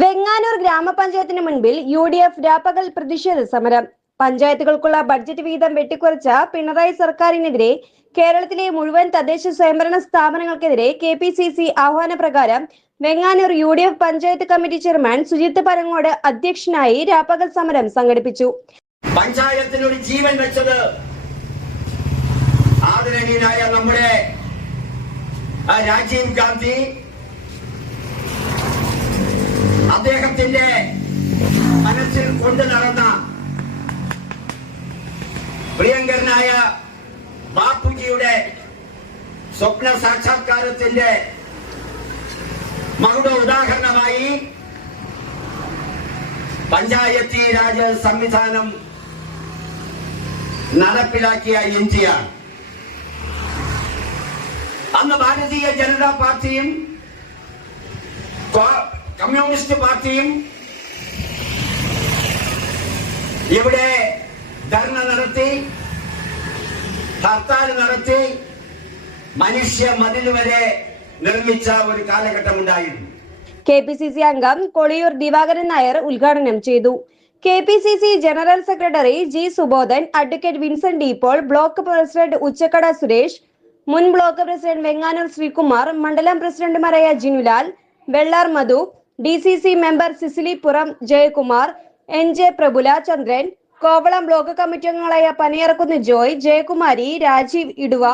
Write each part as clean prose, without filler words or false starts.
വെങ്ങാനൂർ ഗ്രാമപഞ്ചായത്തിന് മുൻപിൽ UDF രാപ്പകൽ പ്രതിഷേധ സമരം. പഞ്ചായത്തുകൾക്കുള്ള ബഡ്ജറ്റ് വീതം വെട്ടിക്കുറച്ച പിണറായി സർക്കാരിനെതിരെ കേരളത്തിലെ മുഴുവൻ തദ്ദേശ സ്വയംഭരണ സ്ഥാപനങ്ങൾക്കെതിരെ KPCC ആഹ്വാന പ്രകാരം Venganoor UDF panchayat committee chairman Sujith Parangode അധ്യക്ഷനായി രാപ്പകൽ സമരം സംഘടിപ്പിച്ചു. പഞ്ചായത്തിനൊരു ജീവൻ വെച്ചത് ആദരണീയനായ നമ്മുടെ രാജീവ് ഗാന്ധി അദ്ദേഹത്തിന്റെ മനസ്സിൽ കൊണ്ടു നടന്ന പ്രിയങ്കരനായ ബാപ്പുജിയുടെ സ്വപ്ന സാക്ഷാത്കാരത്തിന്റെ മകുട ഉദാഹരണമായി പഞ്ചായത്തി രാജ് സംവിധാനം നടപ്പിലാക്കിയ ഇന്ത്യയാണ്. അന്ന് ഭാരതീയ ജനതാ പാർട്ടിയും കമ്മ്യൂണിസ്റ്റ് പാർട്ടിയും ഇവിടെ ധർണ നടത്തി, ഹർത്താൽ നടത്തി, മനുഷ്യ മതിൽ വരെ നിർമ്മിച്ച ഒരു കാലഘട്ടം ഉണ്ടായിരുന്നു. KPCC അംഗം കൊളിയൂർ ദിവാകരൻ നായർ ഉദ്ഘാടനം ചെയ്തു. KPCC general secretary G Subodhan, advocate Vincent D Paul, block president Uchakkada Suresh, മുൻ ബ്ലോക്ക് പ്രസിഡന്റ് വെങ്ങാനൂർ ശ്രീകുമാർ, മണ്ഡലം പ്രസിഡന്റുമാരായ Jinulal, Vellar Madhu, DCC member Sisilipuram Jayakumar, NJ Prabhula Chandran, Kovalam block committee അംഗങ്ങളായ പനിയറക്കുന്ന് ജോയ്, ജയകുമാരി, രാജീവ് ഇടുവ,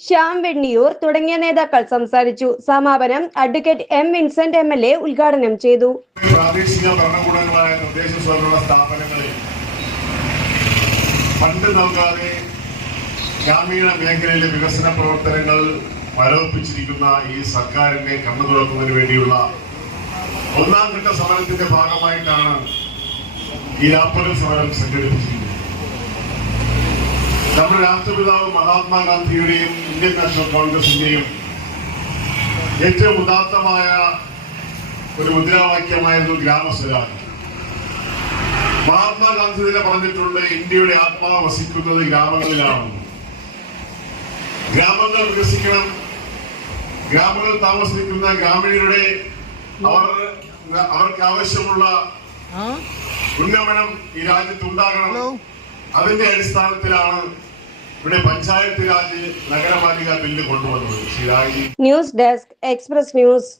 ശ്യാം വെണ്ണിയൂർ തുടങ്ങിയ നേതാക്കൾ സംസാരിച്ചു. സമാപനം അഡ്വക്കേറ്റ് M വിൻസെന്റ് MLA ഉദ്ഘാടനം ചെയ്തു. പ്രാദേശിക ഭരണകൂടങ്ങളായ തദ്ദേശ സ്വയംഭരണ സ്ഥാപനങ്ങളിൽ ഫണ്ട് നൽകാതെ ഗ്രാമീണ മേഖലയിലെ വികസന പ്രവർത്തനങ്ങൾ മരവിപ്പിച്ചിരിക്കുന്ന ഈ സർക്കാരിന്റെ കണ്ണു തുറക്കുന്നതിന് വേണ്ടിയുള്ള ഒന്നാം ഘട്ട സമരത്തിന്റെ ഭാഗമായിട്ടാണ് ഈ രാപ്പകൽ സമരം സംഘടിപ്പിച്ചിരിക്കുന്നത്. നമ്മുടെ രാഷ്ട്രപിതാവ് മഹാത്മാഗാന്ധിയുടെയും ഇന്ത്യൻ നാഷണൽ കോൺഗ്രസിന്റെയും ഏറ്റവും ഉദാത്തമായ ഒരു മുദ്രാവാക്യമായിരുന്നു ഗ്രാമസ്വരാജ്. മഹാത്മാഗാന്ധി തന്നെ പറഞ്ഞിട്ടുണ്ട്, ഇന്ത്യയുടെ ആത്മാവ് വസിക്കുന്നത് ഗ്രാമങ്ങളിലാണെന്ന്. ഗ്രാമങ്ങൾ വികസിക്കണം, ഗ്രാമങ്ങൾ താമസിക്കുന്ന ഗ്രാമീണരുടെ അവർക്ക് ആവശ്യമുള്ള ഉന്നമനം ഈ രാജ്യത്ത് ഉണ്ടാകണം. അതിന്റെ അടിസ്ഥാനത്തിലാണ് ഇവിടെ പഞ്ചായത്ത് രാജ് നഗരപാലിക ബില്ല് കൊണ്ടുവന്നത്. News desk, express news.